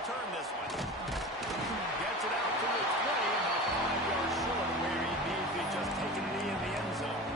return this one. Gets it out to the 20, about 5 yards short of where he'd be if he'd just taken a knee in the end zone.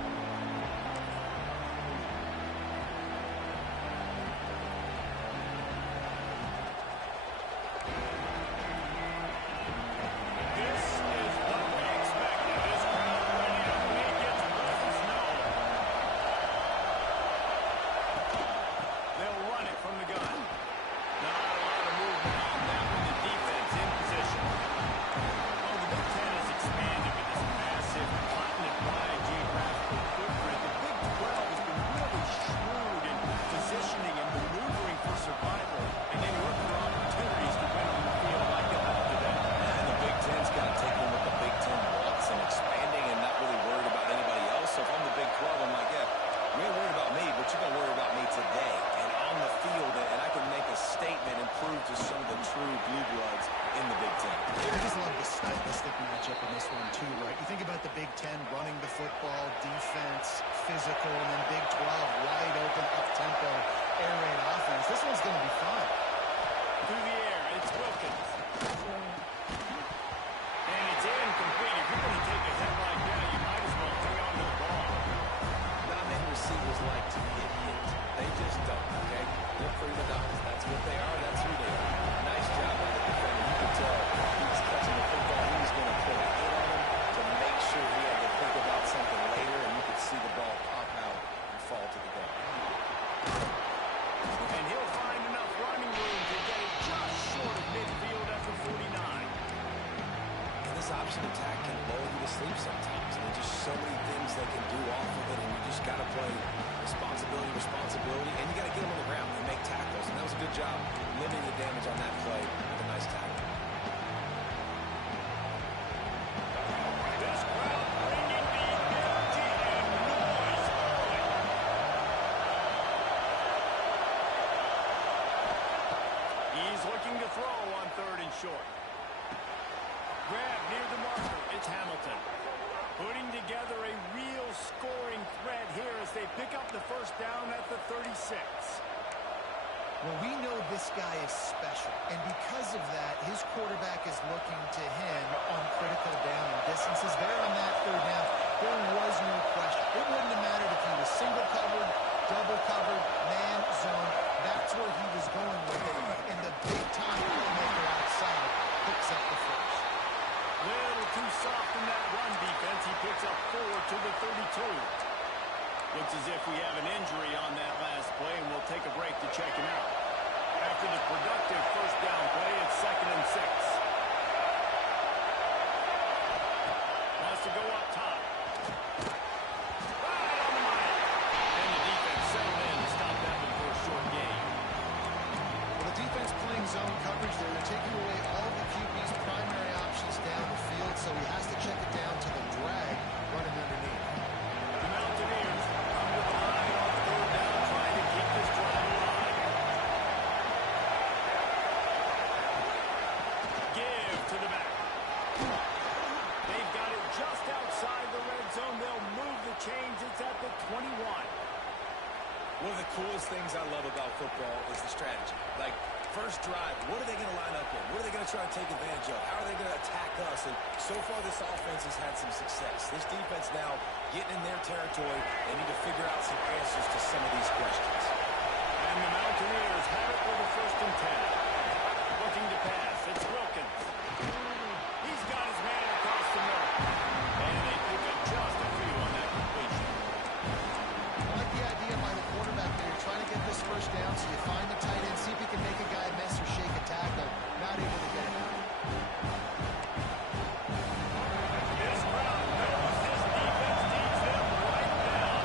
Short. Grab near the marker. It's Hamilton. Putting together a real scoring threat here as they pick up the first down at the 36. Well, we know this guy is special, and because of that, his quarterback is looking to him on critical down distances. There on that third down, there was no question. It wouldn't have mattered if he was single covered, double covered, man, zone. That's where he was going with it, and the big-time playmaker outside picks up the first. Little too soft in that run defense. He picks up 4 to the 32. Looks as if we have an injury on that last play, and we'll take a break to check him out. After the productive first down play, it's 2nd and 6. Wants to go up top. Right on the money. And the defense settled in to stop that one for a short gain. Well, the defense playing zone coverage, they're taking away all the QB's primary options down the field, so he has to check it down to the drag running underneath. The Mountaineers come to the line on 3rd down, trying to keep this drive alive. Give to the back. They've got it just outside the red zone. They'll move the chains. It's at the 21. One of the coolest things I love about football is the strategy. Like, first drive, what are they going to line up in? What are they going to try to take advantage of? How are they going to attack us? And so far, this offense has had some success. This defense now getting in their territory. They need to figure out some answers to some of these questions. And the Mountaineers have it for the 1st and 10. Looking to pass. It's Wilkins. He's got his man across the middle. And they pick up just a few on that completion. I like the idea by the quarterback there. You're trying to get this first down, so you find the tight end, see if he can make a guy miss or shake a tackle. Not able to get it out. This crowd knows this defense needs them right now.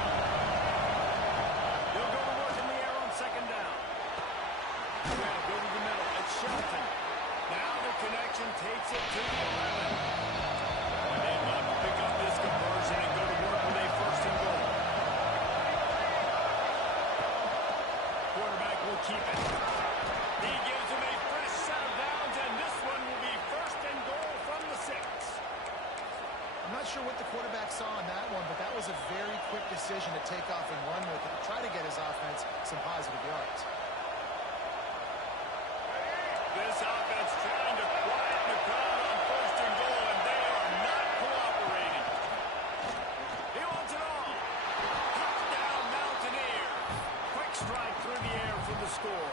strike through the air for the score.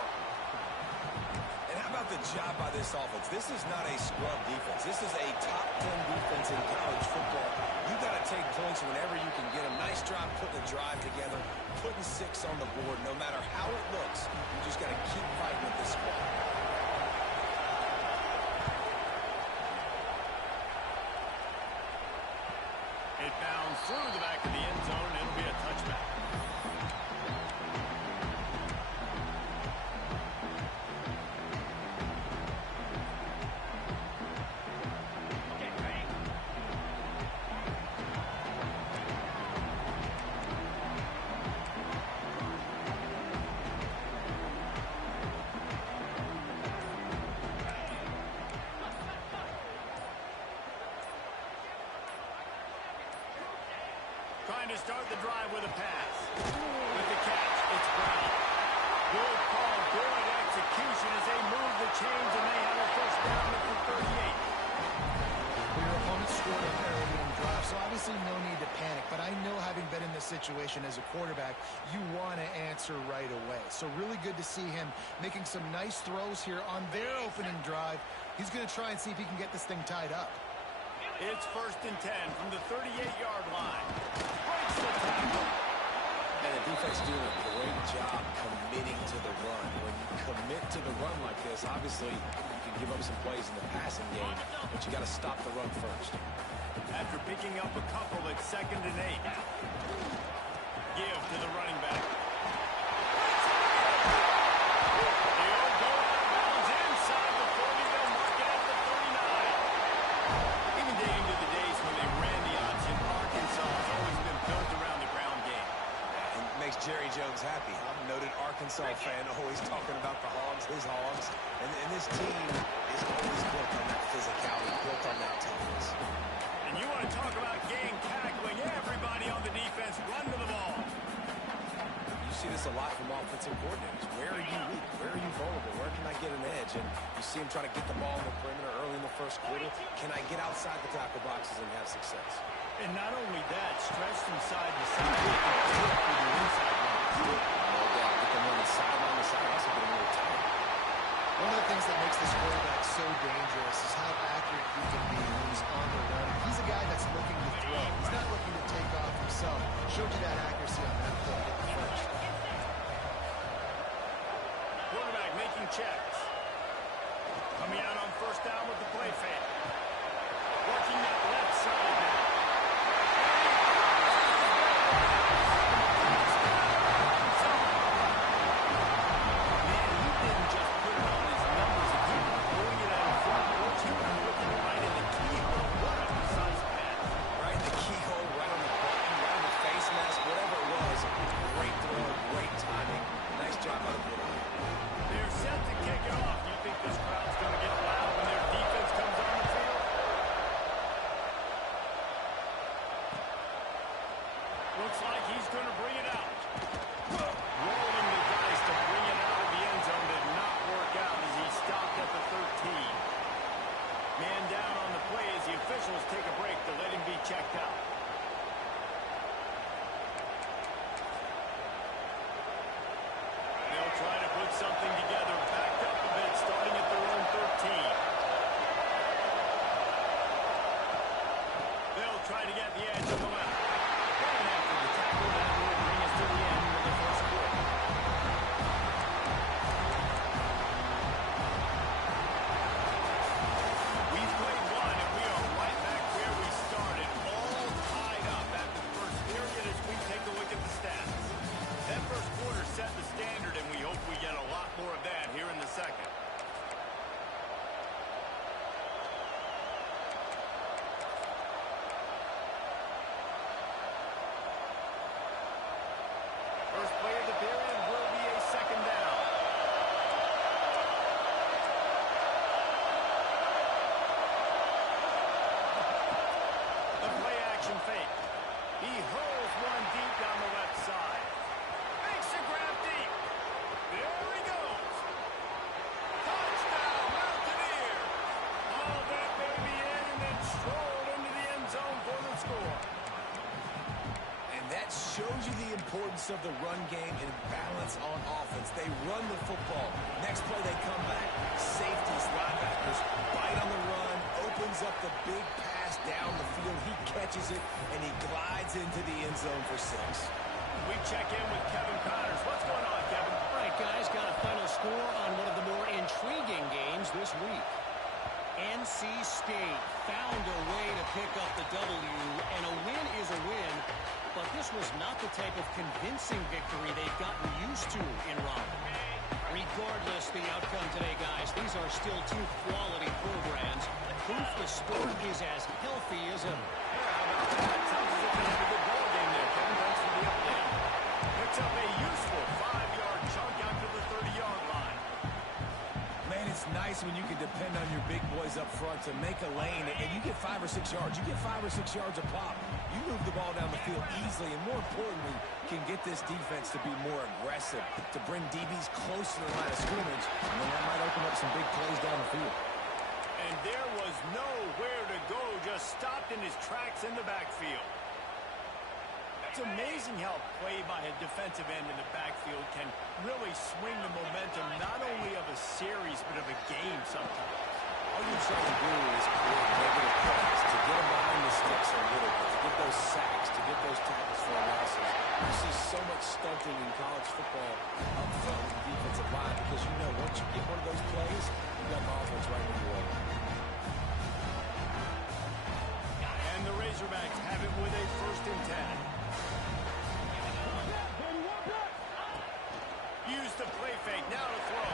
And how about the job by this offense? This is not a scrub defense. This is a top 10 defense in college football. You got to take points whenever you can get them. Nice job putting a drive together, putting 6 on the board. No matter how it looks, you just got to keep fighting with this squad. It bounds through the back of the end zone, and it'll be a touchback. Trying to start the drive with a pass. With the catch, it's Brown. Good call, good execution as they move the chains, and they have a first down at the 38. Well, your opponent scored an early in the drive, so obviously no need to panic. But I know, having been in this situation as a quarterback, you want to answer right away. So really good to see him making some nice throws here on their opening drive. He's going to try and see if he can get this thing tied up. It's 1st and 10 from the 38-yard line. Breaks the tackle. And the defense doing a great job committing to the run. When you commit to the run like this, obviously you can give up some plays in the passing game, but you got to stop the run first. After picking up a couple at 2nd and 8. Give to the running back. He'll go out of bounds inside the 40. They'll mark it at the 39. Even dating to the days when they ran the option, Arkansas has always been built around the ground game. And it makes Jerry Jones happy. I'm a noted Arkansas fan, always talking about the Hogs, his Hogs. And this team is always built on that physicality, built on that toughness. And you want to talk about game tackling, everybody on the defense run to the ball. You see this a lot from offensive coordinators. Where are you weak? Where are you vulnerable? Where can I get an edge? And you see him trying to get the ball in the perimeter early in the first quarter. Can I get outside the tackle boxes and have success? And not only that, stretch from side to side. They can flip with your inside runs. No doubt. Get them on the sideline to side. Also get them a little tight. One of the things that makes this quarterback so dangerous is how accurate he can be when he's on the run. He's a guy that's looking to throw. He's not looking to take off himself. Showed you that accuracy on that play at the first. Quarterback making checks. Coming out on 1st down with the play fake. Working that left side now. Looks like he's going to bring it out. Rolling the dice to bring it out of the end zone did not work out as he stopped at the 13. Man down on the play as the officials take a break to let him be checked out. They'll try to put something together, backed up a bit, starting at their own 13. They'll try to get the edge on the left. After the tackle, that will bring us to the end of the first quarter. We've played one, and we are right back where we started, all tied up after the first period as we take a look at the stats. That first quarter set the standard, and we hope we get a lot more of that here in the second. First play of the period will be a 2nd down. The play action fake. He hurls one deep down the left side. Makes a grab deep. There he goes. shows you the importance of the run game and balance on offense. They run the football. Next play, they come back. Safeties, linebackers, bite on the run, opens up the big pass down the field. He catches it, and he glides into the end zone for 6. We check in with Kevin Connors. What's going on, Kevin? All right, guys, got a final score on one of the more intriguing games this week. NC State found a way to pick up the W, and a win is a win, but this was not the type of convincing victory they've gotten used to in Raleigh. Regardless the outcome today, guys, these are still two quality programs. Proof the sport is as healthy as ever. Yeah, how about that? Sounds as if they had a good ball game there, Kevin. Thanks for the update. Picks up a useful 5-yard chunk out to the 30-yard line. Man, it's nice when you can depend on your big boys up front to make a lane, and you get 5 or 6 yards. You get 5 or 6 yards a pop. You move the ball down the field easily, and more importantly, can get this defense to be more aggressive, to bring DBs close to the line of scrimmage, and then that might open up some big plays down the field. And there was nowhere to go, just stopped in his tracks in the backfield. It's amazing how play by a defensive end in the backfield can really swing the momentum not only of a series but of a game sometimes. All you're trying to do is create negative plays, to get them behind the sticks a little bit, to get those sacks, to get those tackles for losses. You see so much stunting in college football up front with the defensive line because you know once you get one of those plays, you got an offense right in your way. And the Razorbacks have it with a 1st and 10. Use the play fake, now to throw.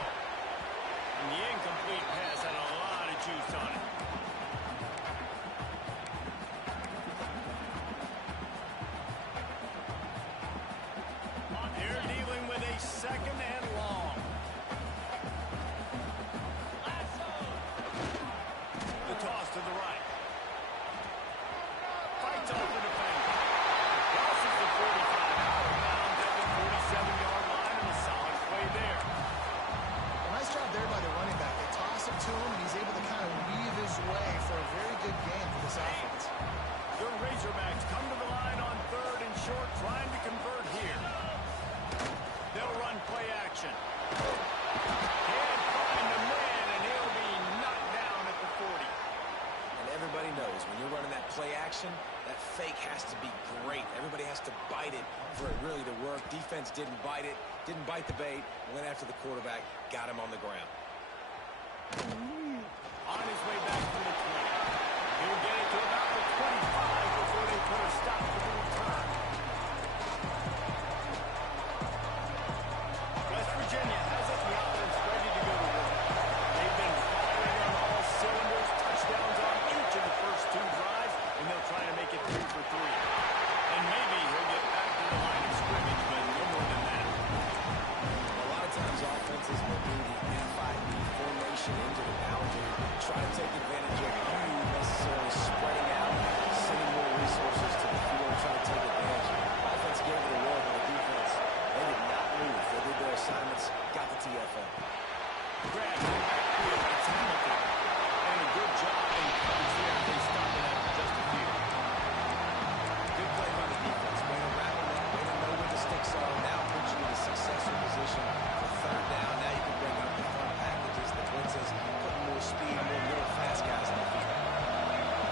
And the incomplete pass had a lot of juice on it. They're dealing with a 2nd and long. The toss to the right. Fights off the defender. Crosses the 45 out of bounds at the 47-yard line, and a solid play there. A nice job there by the running back. They toss it to him, and he's able to kind of weave his way for a very good game for this offense. The Razorbacks come to the line on 3rd and short, trying to convert here. They'll run play action. Can't find the man, and he'll be knocked down at the 40. And everybody knows when you're running that play action, that fake has to be great. Everybody has to bite it for it really to work. Defense didn't bite it, didn't bite the bait, went after the quarterback, got him on the ground. On his way back to the 20. He'll get it to about the 25 before they put a stop to the return. West Virginia has it, the offense ready to go to work. They've been firing on all cylinders, touchdowns on each of the first 2 drives, and they'll try to make it 3 for 3. And maybe he'll get back to the line of scrimmage, but no more than that. A lot of times offenses will do the FIB formation into the boundary, try to take advantage of you necessarily spreading out, sending more resources to the field, trying to take advantage. Offense gave it a whirl, but the defense, they did not move. They did their assignments, got the TFL. Grab in the backfield, it's Hamilton. And a good job in coverage there. They stopped it after just a few. Good play by the defense. Way to rattle that, way to know where the sticks are. Now puts you in a successful position for 3rd down. Now you can break up the front packages, the blitzes, putting more speed, more little fast guys on the field.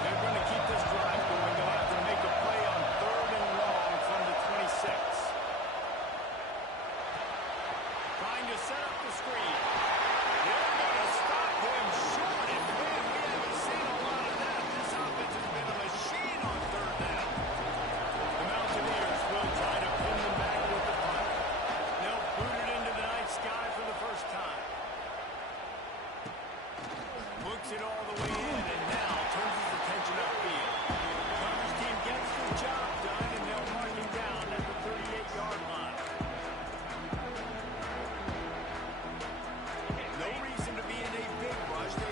They're going to keep this drive going. They'll have to make a play on 3rd and long from the 26. Trying to set up the screen. They're going to stop him short. And man, we haven't seen a lot of that. This offense has been a machine on 3rd down. The Mountaineers will try to pin them back with the punt. They'll boot it into the night sky for the first time. Books it all the way in, and now turns his attention upfield. The coverage team gets the job done, and they'll mark him down at the 38-yard line. No reason to be in a big rush. They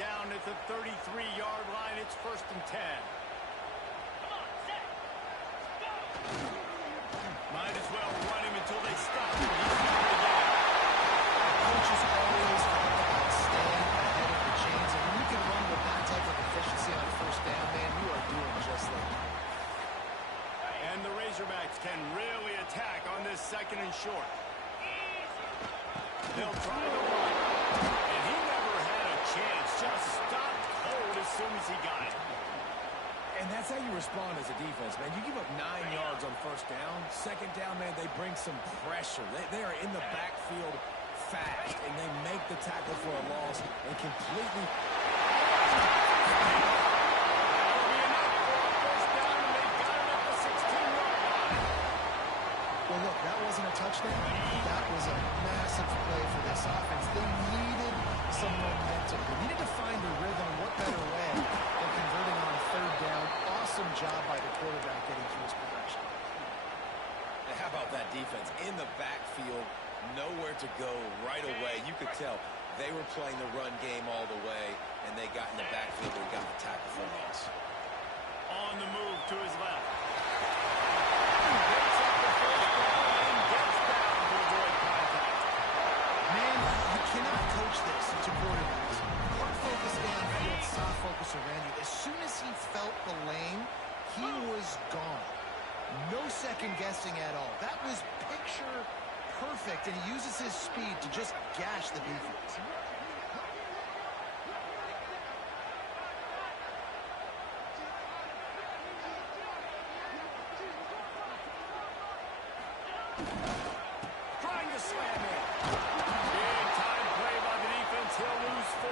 down at the 33-yard line. It's 1st and 10. Might as well run him until they stop him. He's not again. Coaches always talk about staying ahead of the chains, and when you can run with that type of efficiency on 1st down, man, you are doing just like that. And the Razorbacks can really attack on this 2nd and short. They'll try to run. And he never had a chance. Just stopped cold as soon as he got it. And that's how you respond as a defense, man. You give up 9 yards on 1st down. 2nd down, man, they bring some pressure. They are in the backfield fast, and they make the tackle for a loss and completely... Well, look, that wasn't a touchdown. That was a massive play for this offense. They needed some momentum. They needed to find a rhythm. What better way than converting on 3rd down? Awesome job by the quarterback getting through his progression. And how about that defense? In the backfield, nowhere to go right away. You could tell they were playing the run game all the way, and they got in the backfield and got the tackle for a loss. On the move to his left. Picks up the 1st down and gets down to avoid contact. Man, you cannot coach this to quarterbacks. Hard focus downfield, soft focus around you. As soon as he felt the lane, he was gone. No second guessing at all. That was picture perfect, and he uses his speed to just gash the defense. Trying to slam in. Big time play by the defense. He'll lose 4.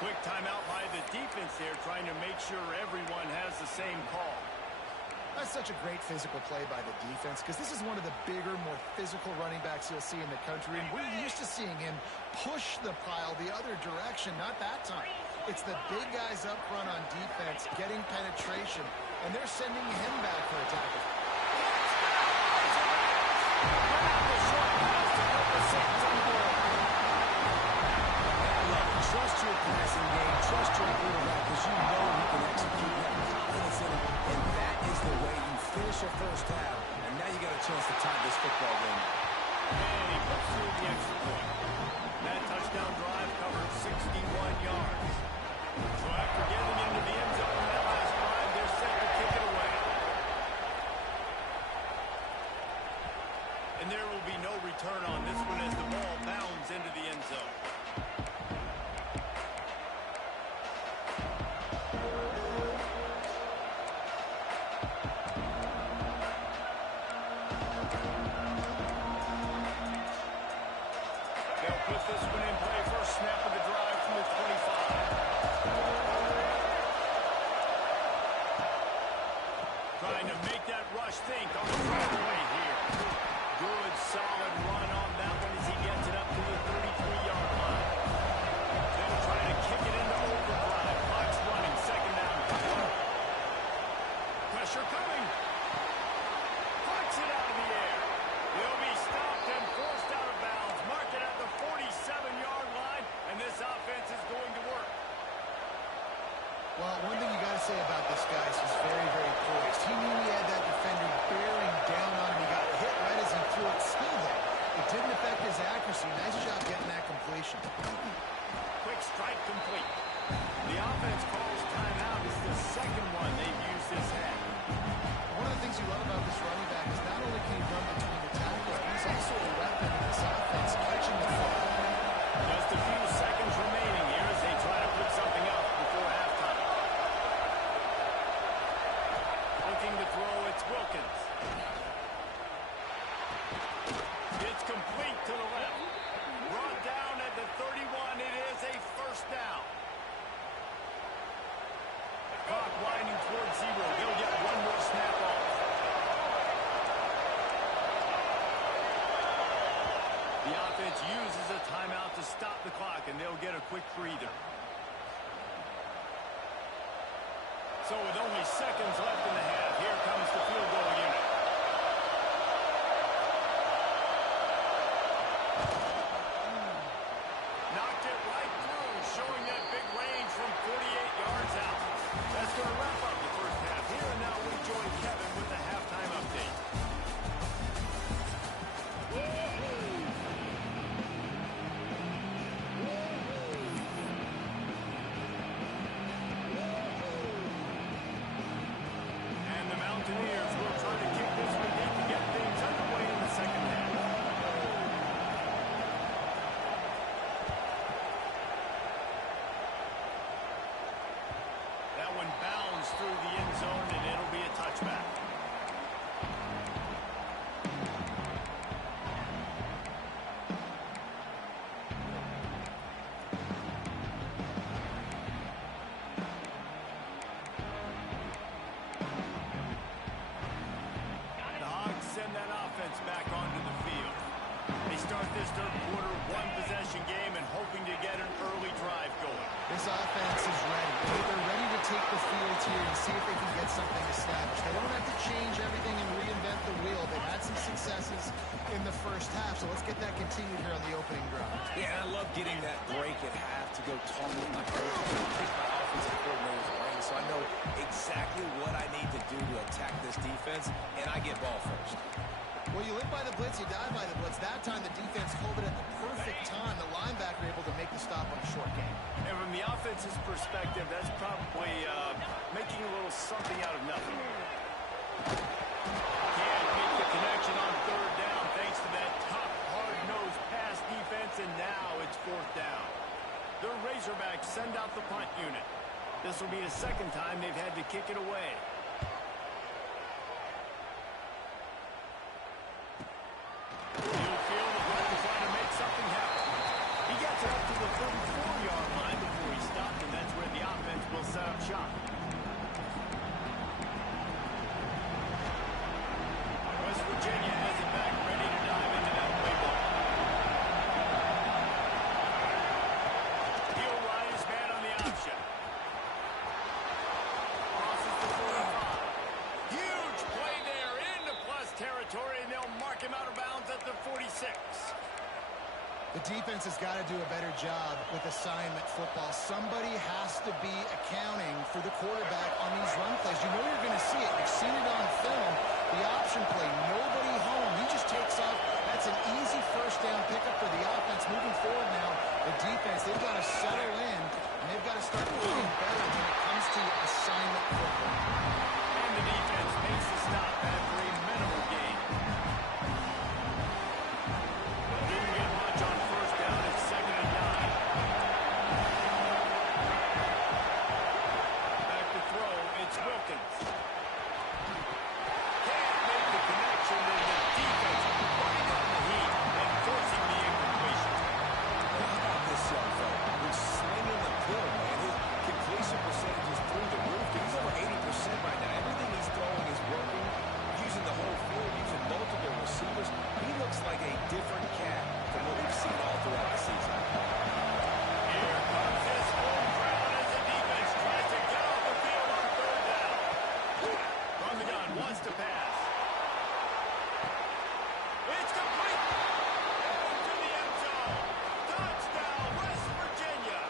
Quick timeout by the defense there, trying to make sure everyone has the same call. That's such a great physical play by the defense, because this is one of the bigger, more physical running backs you'll see in the country, and we're used to seeing him push the pile the other direction. Not that time. It's the big guys up front on defense getting penetration, and they're sending him back for a tackle. Trust your passing game, trust your quarterback, because you know he can execute. You have confidence in him, and that is the way you finish a 1st half, and now you got a chance to tie this football game. And he puts through the extra point. That touchdown drive covered 61 yards. So after getting into the end zone in that last drive, they're set to kick it away. And there will be no return on this one as the ball bounds into the end zone. Put this one in play. First snap of the drive from the 25. Trying to make that rush think on the breakaway here. Good, solid run on that one as he gets it up to the 33-yard line. They'll try to kick it into overdrive. Clock's running. 2nd down. Pressure coming. Puts it out of the air. They'll be stopped and forced out of bounds. Mark it at the 47-yard line, and this offense is going to work. Well, one thing you got to say about this guy is he's very, very poised. He knew he had that defender bearing down on him. He got hit right as he threw it. Still there. It didn't affect his accuracy. Nice job getting that completion. Quick strike complete. The offense calls timeout. It's the 2nd one they've used this half. One of the things you love about this running back is not only can he run between the tackles, but he's also a weapon in this offense, catching the ball. Just a few seconds remaining here as they try to put something up before halftime. Looking to throw, it's Wilkins. It's complete to the left. Brought down at the 31. It is a 1st down. Clock winding towards 0. They'll get one more snap off. The offense uses a timeout to stop the clock, and they'll get a quick breather. So with only seconds left in the half, here comes the field goal unit. Knocked it right through, showing that this third quarter one-possession game and hoping to get an early drive going. This offense is ready. They're ready to take the field here and see if they can get something established. They don't have to change everything and reinvent the wheel. They've had some successes in the first half, so let's get that continued here on the opening drive. Yeah, I love getting that break at half to go talk with my coach and take my offensive coordinator's brain so I know exactly what I need to do to attack this defense, and I get ball first. Well, you live by the blitz, you die by the blitz. That time the defense called it at the perfect time. The linebacker able to make the stop on a short game. And from the offense's perspective, that's probably making a little something out of nothing. Can't make the connection on third down thanks to that tough, hard-nosed pass defense, and now it's fourth down. The Razorbacks send out the punt unit. This will be the second time they've had to kick it away. You'll feel the Rams trying to make something happen. He gets it up to the 34-yard line before he stopped, and that's where the offense will set up shop. West Virginia has it back, ready to dive into that playbook. He'll ride his man on the option. Crosses the 45. Huge play there into plus territory, and they'll mark him out of bounds at the 46. The defense has got to do a better job with assignment football. Somebody has to be accounting for the quarterback on these run plays. You know you're going to see it. You've seen it on film. The option play, nobody home. He just takes off. That's an easy first down pickup for the offense. Moving forward now, the defense, they've got to settle in, and they've got to start playing better when it comes to assignment football. And the defense makes the stop after a minimal gain. Didn't get much on first down. It's 2nd and 9. Back to throw. It's Wilkins. Can't make the connection, and the defense running on the heat and forcing the incompletion. Well, how about this young fella? He's slinging the pill, man. His completion percentage is through the roof. He's over 80% right now. Everything he's throwing is working. Using the whole field, using multiple receivers. He looks like a different cat from what we've seen all throughout the season. Here comes his home crowd as the defense tries to get off the field on third down. From the gun, wants to pass. It's complete. Into the end zone. Touchdown, West Virginia.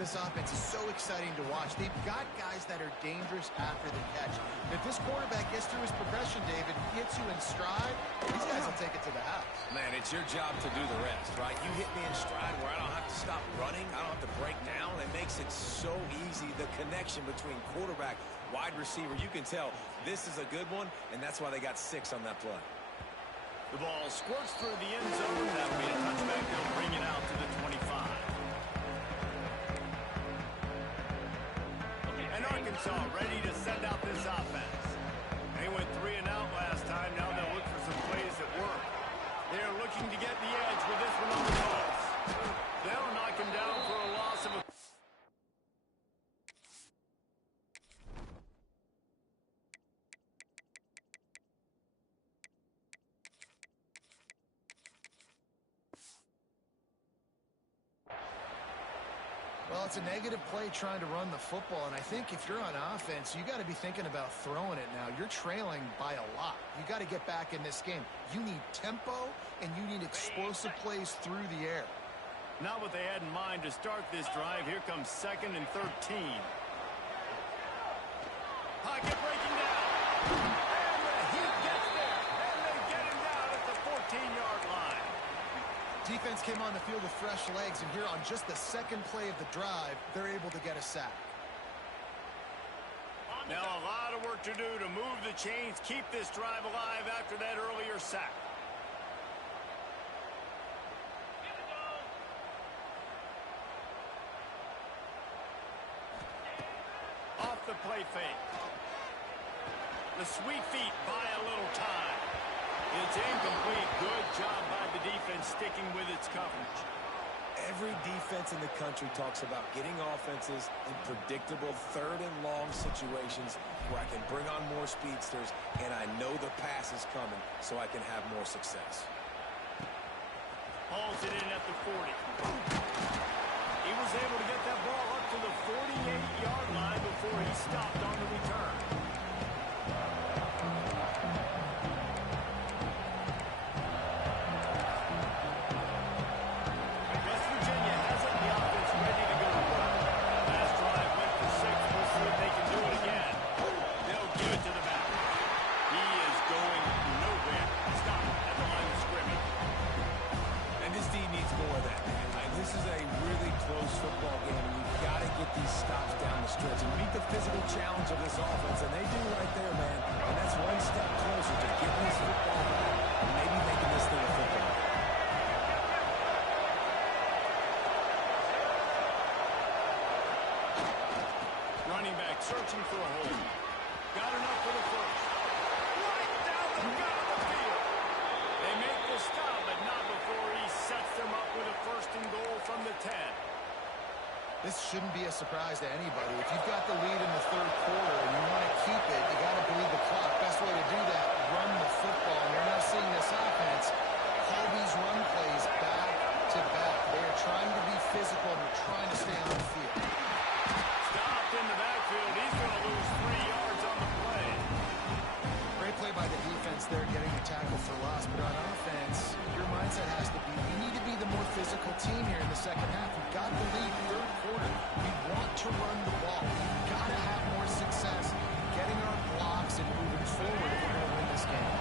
This offense is so exciting to watch. They've got guys that are dangerous after the catch. If this quarterback gets through his progression, David, hits you in stride, these guys will take it to the house. Man, it's your job to do the rest, right? You hit me in stride where I don't have to stop running. I don't have to break down. It makes it so easy. The connection between quarterback, wide receiver, you can tell this is a good one, and that's why they got 6 on that play. The ball squirts through the end zone. That'll be a touchback. They'll bring it out to the 25. And Arkansas ready to send out this offense. They went 3 and out last time. Now they'll look for some plays that work. They're looking to get the edge with this one on the toss. They'll knock him down for a loss of a... Well, it's a negative play trying to run the football, and I think if you're on offense, you got to be thinking about throwing it now. You're trailing by a lot. You got to get back in this game. You need tempo, and you need explosive plays through the air. Not what they had in mind to start this drive. Here comes 2nd and 13. Pocket breaking down. And the Heat gets there. And they get him down at the 14-yard line. Defense came on the field with fresh legs, and here on just the second play of the drive, they're able to get a sack. Now a lot of work to do to move the chains, keep this drive alive after that earlier sack. Off the play fake. The sweet feet buy a little time. It's incomplete. Good job by the defense sticking with its coverage. Every defense in the country talks about getting offenses in predictable third and long situations where I can bring on more speedsters and I know the pass is coming so I can have more success. Hauls it in at the 40. He was able to get that ball up to the 48-yard line before he stopped on the return. West Virginia has it. The offense ready to go to work. Last drive went for 6. We'll see if they can do it again. They'll give it to the back. He is going nowhere. Stop at the line of scrimmage. And this team needs more of that, man. This is a really close football game, and you've got to get these stops down the stretch and meet the physical challenge of this offense, and they do right there, man. And that's one step closer to getting this football back and maybe making this thing a football. Running back searching for a hole. Got enough for the first. Right down the gut of the field. They make the stop, but not before he sets them up with a first and goal from the 10. This shouldn't be a surprise to anybody. If you've got the lead in the third quarter and you want to keep it, you got to bleed the clock. Best way to do that, run the football. And you're now seeing this offense call these run plays back to back. They are trying to be physical and they're trying to stay on the field. Stopped in the backfield. He's going to lose 3 yards on the play. Great play by the defense there, getting a tackle for loss. But on offense, your mindset has to be, we need to be the more physical team here in the second half. We've got the lead third quarter. We want to run the ball. We've got to have more success getting our blocks and moving forward if we're going to win this game.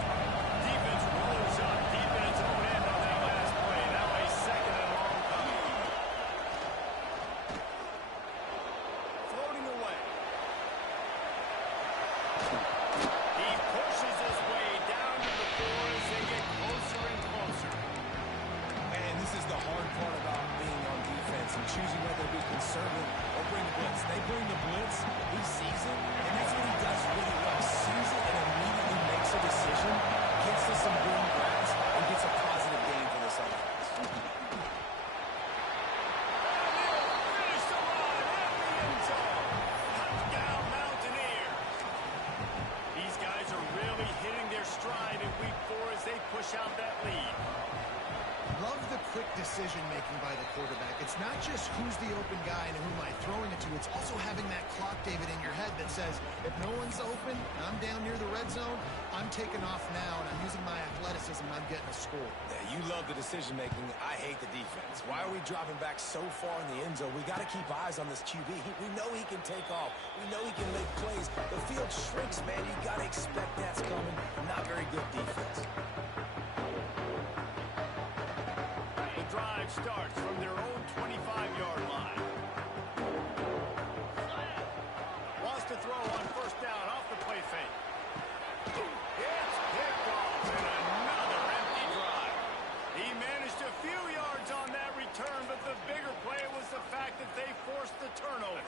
Defense rolls up deep in its own end on that last play. Now a second and long coming. Floating away. He pushes his way down to the 4 as they get closer and closer. And this is the hard part about being on defense and choosing whether to be conservative or bring the blitz. They bring the blitz, he sees it, and that's what he does really well. Sees it and immediately makes a decision, gets to some green grass, and gets a positive gain for this offense. Finish the line at the end zone. Touchdown, Mountaineers. These guys are really hitting their stride in week 4 as they push out that lead. Love the quick decision-making by the quarterback. It's not just who's the open guy and who am I throwing it to. It's also having that clock, David, in your head that says, if no one's open and I'm down near the red zone, I'm taking off now and I'm using my athleticism and I'm getting a score. Yeah, you love the decision-making. I hate the defense. Why are we dropping back so far in the end zone? We got to keep eyes on this QB. We know he can take off. We know he can make plays. The field shrinks, man. You got to expect that's coming. Not very good defense. The drive starts from their own 25-yard line. Wants to throw on first down off the play fake. It's picked off and another empty drive. He managed a few yards on that return, but the bigger play was the fact that they forced the turnover.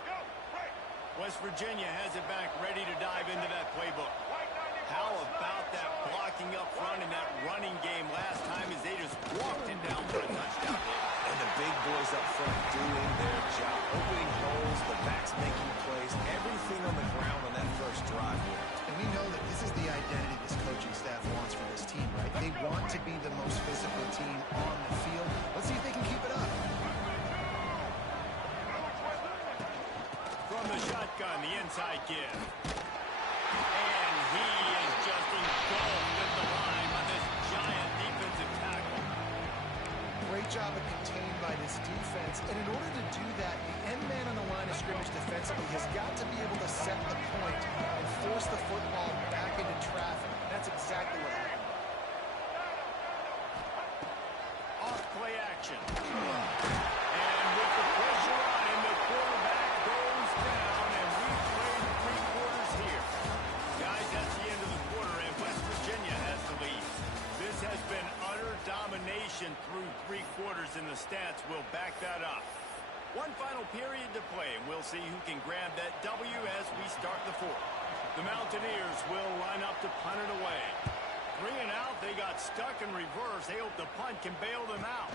West Virginia has it back, ready to dive into that playbook. How about that blocking up front in that running game last time as they just walked it down for a touchdown? And the big boys up front doing their job. Opening holes, the backs making plays, everything on the ground on that first drive worked. And we know that this is the identity this coaching staff wants for this team, right? They want to be the most physical team on the field. Let's see if they can keep it up. From the shotgun, the inside give. And he is just engulfed at the line by this giant defensive tackle. Great job of contained by this defense. And in order to do that, the end man on the line of scrimmage defensively has got to be able to set the point and force the football back into traffic. That's exactly what happened. Off play action. And with the pressure on him, the quarterback goes down, and we've played 3 quarters here. back that up. One final period to play, and we'll see who can grab that W as we start the fourth. The Mountaineers will line up to punt it away. 3 and out, they got stuck in reverse. They hope the punt can bail them out.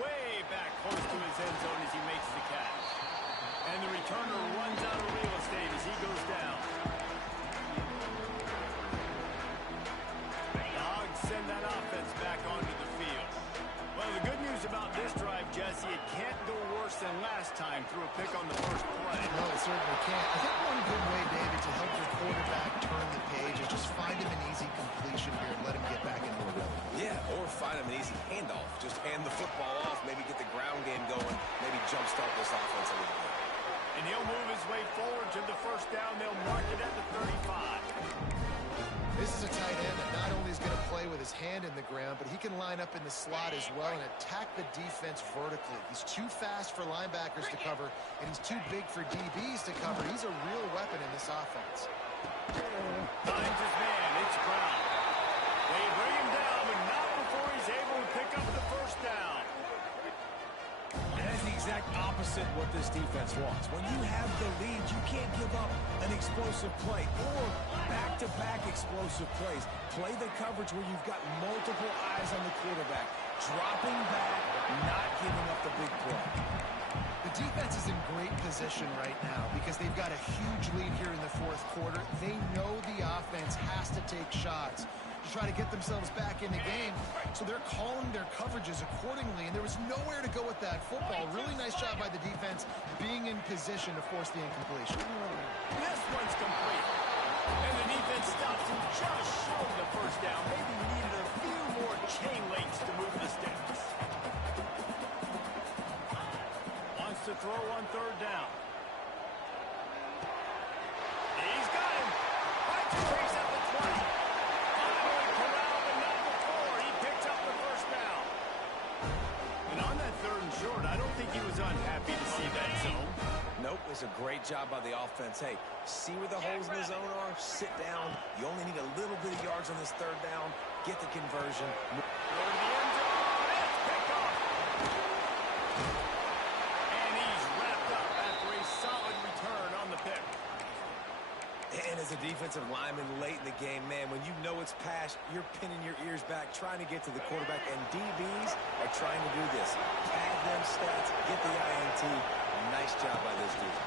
Way back close to his end zone as he makes the catch. And the returner runs out of real estate as he goes down. The Hogs send that offense back onto the field. Well, the good news about this drive, Jesse, it can't go worse than last time through a pick on the first play. No, it certainly can't. I think one good way, David, to help your quarterback turn the page is just find him an easy completion here and let him get back into a rhythm. Yeah, or find him an easy handoff. Just hand the football off, maybe get the ground game going, maybe jumpstart this offense a little bit. And he'll move his way forward to the first down. They'll mark it at the 35. This is a tight end that not only is going to play with his hand in the ground, but he can line up in the slot as well and attack the defense vertically. He's too fast for linebackers to cover, and he's too big for DBs to cover. He's a real weapon in this offense. Finds his man. It's Brown. They bring him down, but not before he's able to pick up the first down. And that's the exact opposite what this defense wants. When you have the lead, you can't give up an explosive play or back-to-back explosive plays. Play the coverage where you've got multiple eyes on the quarterback. Dropping back, not giving up the big play. The defense is in great position right now because they've got a huge lead here in the fourth quarter. They know the offense has to take shots to try to get themselves back in the game, so they're calling their coverages accordingly, and there was nowhere to go with that football. Really nice job by the defense being in position to force the incompletion. This one's complete. And the defense stops him just short of the first down. Maybe we needed a few more chain links to move the sticks. Wants to throw on third down. He's got him. Fights and takes up the 20. Finally corralled at number 4. He picks up the first down. And on that third and short, I don't think he was unhappy to see that zone. Nope, it's a great job by the offense. Hey, see where the holes in the zone are? Sit down. You only need a little bit of yards on this third down. Get the conversion. Go to the end zone. It's picked off. And he's wrapped up after a solid return on the pick. And as a defensive lineman late in the game, man, when you know it's passed, you're pinning your ears back, trying to get to the quarterback, and DBs are trying to do this. Pad them stats, get the INT. Nice job by this dude.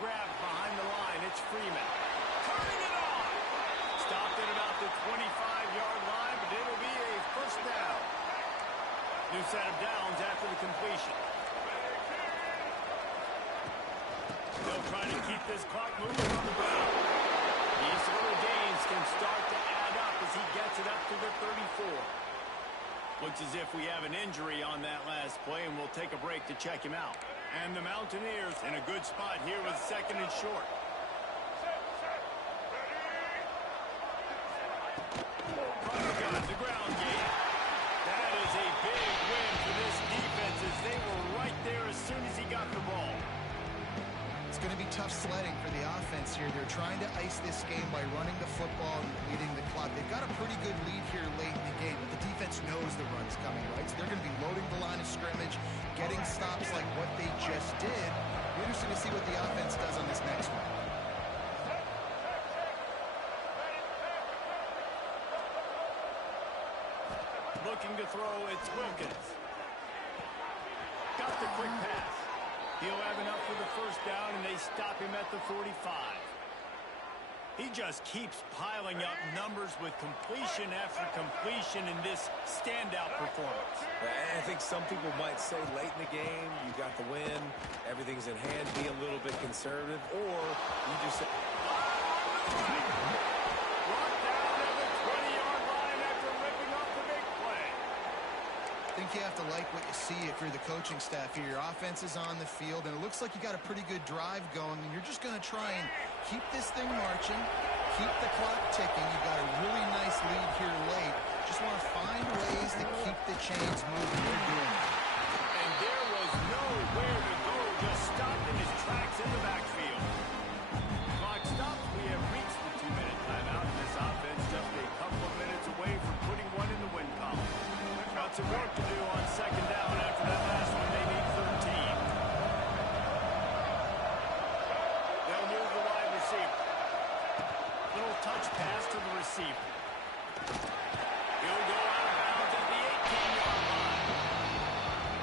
Grab behind the line. It's Freeman. Turning it on. Stopped at about the 25-yard line, but it'll be a first down. New set of downs after the completion. They'll try to keep this clock moving on the ground. These little gains can start to add up as he gets it up to the 34. Looks as if we have an injury on that last play, and we'll take a break to check him out. And the Mountaineers in a good spot here with second and short. Got the ground game. That is a big win for this defense as they were right there as soon as he got the ball. It's going to be tough sledding for the offense here. They're trying to ice this game by running the football and leading the clock. They've got a pretty good lead here late in the game, but the defense knows the run's coming, right? So they're going to be loading the line of scrimmage, getting stops like what they just did. We're interested to see what the offense does on this next one. Looking to throw, it's Wilkins. Got the quick pass. He'll have enough for the first down, and they stop him at the 45. He just keeps piling up numbers with completion after completion in this standout performance. I think some people might say late in the game, you got the win, everything's in hand, be a little bit conservative, or you just say... Brought down at the 20-yard line after ripping off the big play. I think you have to like what you see if you're the coaching staff here. Your offense is on the field, and it looks like you got a pretty good drive going, and you're just going to try and keep this thing marching, keep the clock ticking. You've got a really nice lead here late. Just want to find ways to keep the chains moving. You're doing it. And there was nowhere to go, just stopped in his tracks in the backfield. Clock stopped. We have reached the 2-minute timeout. This offense just a couple of minutes away from putting one in the win column. Got some work to do touch pass to the receiver. He'll go out of bounds at the 18-yard line.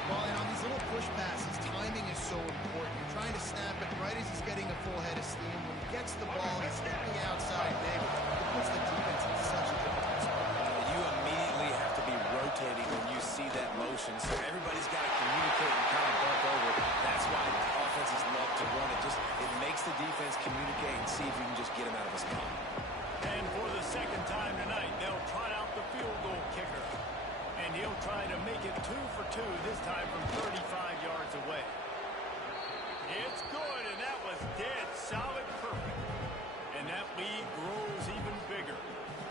Well, and on these little push passes, timing is so important. You're trying to snap it right as he's getting a full head of steam. When he gets the ball, he's hitting the outside big. It puts the defense in such a difficult spot. You immediately have to be rotating when you see that motion, so everybody's got to communicate and kind of bump over. That's why offenses love to run it. It makes the defense communicate and see if you can just get him out of his spot. And for the second time tonight, they'll trot out the field goal kicker. And he'll try to make it 2 for 2, this time from 35 yards away. It's good, and that was dead solid perfect. And that lead grows even bigger.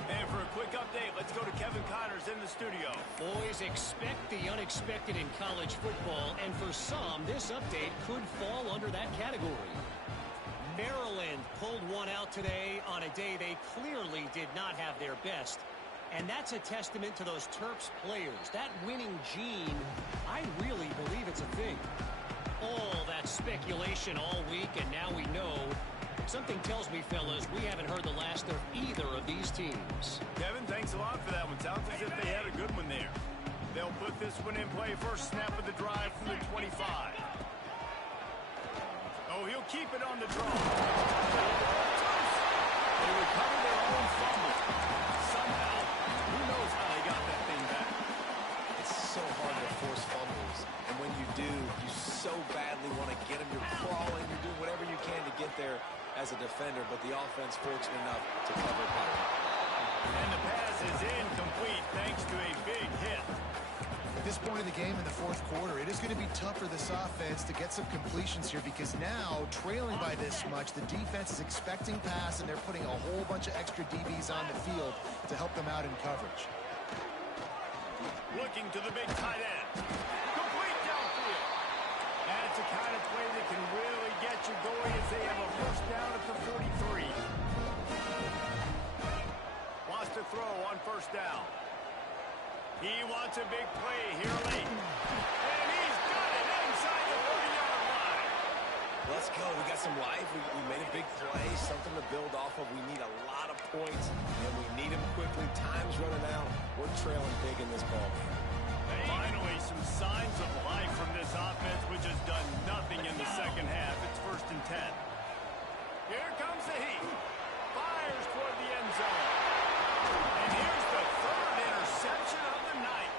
And for a quick update, let's go to Kevin Connors in the studio. Boys, expect the unexpected in college football, and for some, this update could fall under that category. Maryland pulled one out today on a day they clearly did not have their best. And that's a testament to those Terps players. That winning gene, I really believe it's a thing. All that speculation all week, and now we know. Something tells me, fellas, we haven't heard the last of either of these teams. Kevin, thanks a lot for that one. Sounds as if they had a good one there. They'll put this one in play first snap of the drive from the 25. Oh, he'll keep it on the draw. They recover their own fumble. Somehow, who knows how they got that thing back. It's so hard to force fumbles, and when you do, you so badly want to get them. You're crawling, you're doing whatever you can to get there as a defender, but the offense fortunate enough to cover it. And the pass is incomplete thanks to a big hit. At this point in the game in the fourth quarter, it is going to be tough for this offense to get some completions here because now, trailing by this much, the defense is expecting pass, and they're putting a whole bunch of extra DBs on the field to help them out in coverage. Looking to the big tight end. Complete downfield. That's the kind of play that can really get you going as they have a first down at the 43. Wants to throw on first down. He wants a big play here late. And he's got it inside the 30-yard line. Let's go. We got some life. We made a big play, something to build off of. We need a lot of points, and we need them quickly. Time's running out. We're trailing big in this ball game. Finally, some signs of life from this offense, which has done nothing in the second half. It's 1st and 10. Here comes the heat. Fires toward the end zone. And here's the third interception of the night.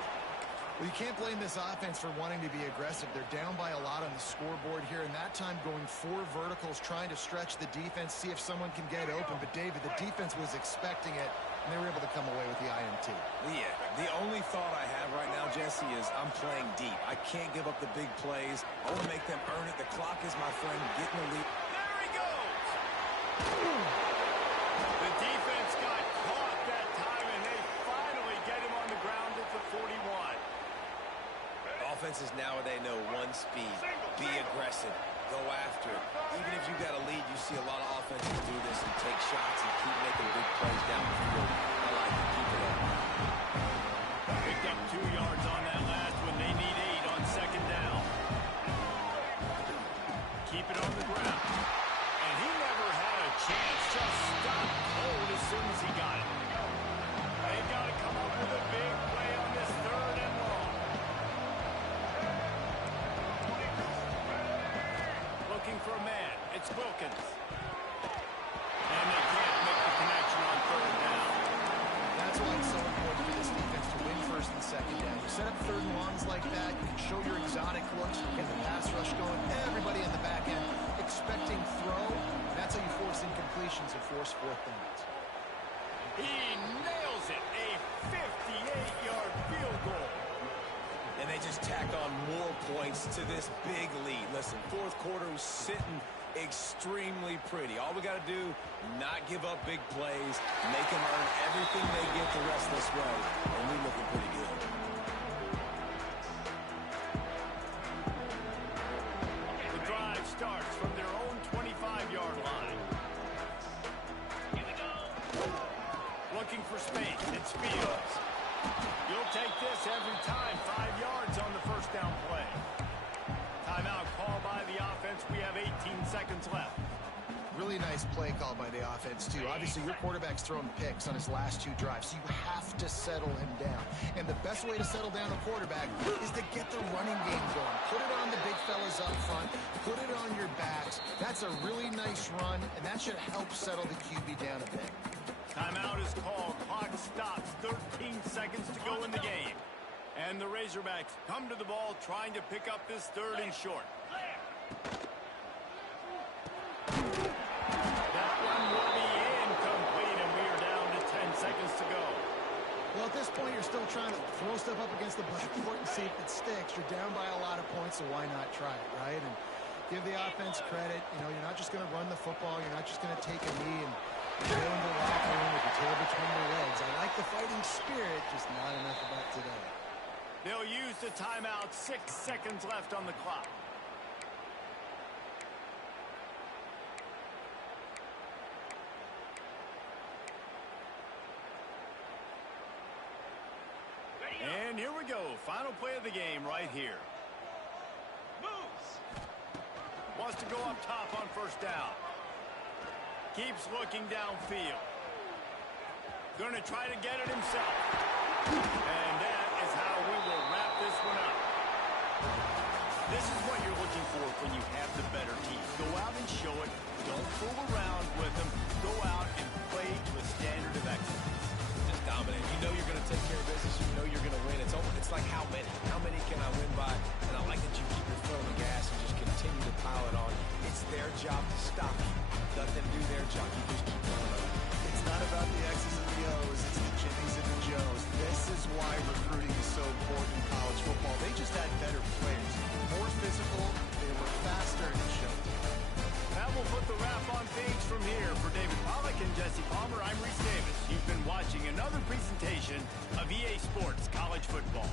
Well, you can't blame this offense for wanting to be aggressive. They're down by a lot on the scoreboard here, and that time going 4 verticals, trying to stretch the defense, see if someone can get open. But, David, the defense was expecting it, and they were able to come away with the INT. Yeah, the only thought I have right now, Jesse, is I'm playing deep. I can't give up the big plays. I want to make them earn it. The clock is my friend. Getting the lead. There he goes. The defense got caught that time, and they finally get him on the ground at the 41. Offenses nowadays know one speed. Be aggressive. Go after it. Even if you got a lead, you see a lot of offenses do this and take shots and keep making big plays down the field. I like it. Keep it up. Picked up 2 yards on that last one. They need 8 on second down. Keep it on the ground. And he never had a chance. Just stopped cold as soon as he got it. They got to come up with a big play on this 3rd and long. Looking for a man. It's Wilkins. And they can't make the connection on 3rd down. That's why it's so important for this defense to win 1st and 2nd down. You set up 3rd and longs like that, you can show your exotic looks, you get the pass rush going, everybody in the back end expecting throw. That's how you force incompletions and force 4th downs. He nails it. A 58-yard field goal. And they just tack on more points to this big lead. Listen, 4th quarter was sitting extremely pretty. All we got to do, not give up big plays, make them earn everything they get the rest of this way, and we're looking pretty good. The drive starts from their own 25-yard line. Here we go. Looking for space. It's Fields. You'll take this every time. 5 yards on the first down play. Timeout called by the offense. We have 18 seconds left. Really nice nice play call by the offense, too. Obviously, your quarterback's throwing picks on his last 2 drives, so you have to settle him down. And the best way to settle down a quarterback is to get the running game going. Put it on the big fellas up front. Put it on your backs. That's a really nice run, and that should help settle the QB down a bit. Timeout is called. Clock stops. 13 seconds to go in the game. And the Razorbacks come to the ball trying to pick up this 3rd and short. That one will be incomplete, and we are down to 10 seconds to go. Well, at this point, you're still trying to throw stuff up against the blackboard and see if it sticks. You're down by a lot of points, so why not try it, right? And give the offense credit. You know, you're not just going to run the football. You're not just going to take a knee and go into the locker room with your tail between your legs. I like the fighting spirit, just not enough of that today. They'll use the timeout. 6 seconds left on the clock. And here we go. Final play of the game right here. Moves. Wants to go up top on 1st down. Keeps looking downfield. Going to try to get it himself. And that is how we will wrap this one up. This is what you're looking for when you have the better team. Go out and show it. Don't fool around with them. Go out and play to a standard of excellence. Just dominate. You know you're going to take care of business. You know you're going to win. It's like how many? How many can I win by? And I like that you keep your foot on the gas and just continue to pile it on. It's their job to stop you. Let them do their job. You just keep going on. It's not about the X's and the O's. It's the Jimmies and the Joes. This is why recruiting is so important in college football. They just had better players. More physical. They were faster and it showed. That will put the wrap on things from here. For David Pollack and Jesse Palmer, I'm Reese Davis. You've been watching another presentation of EA Sports College Football.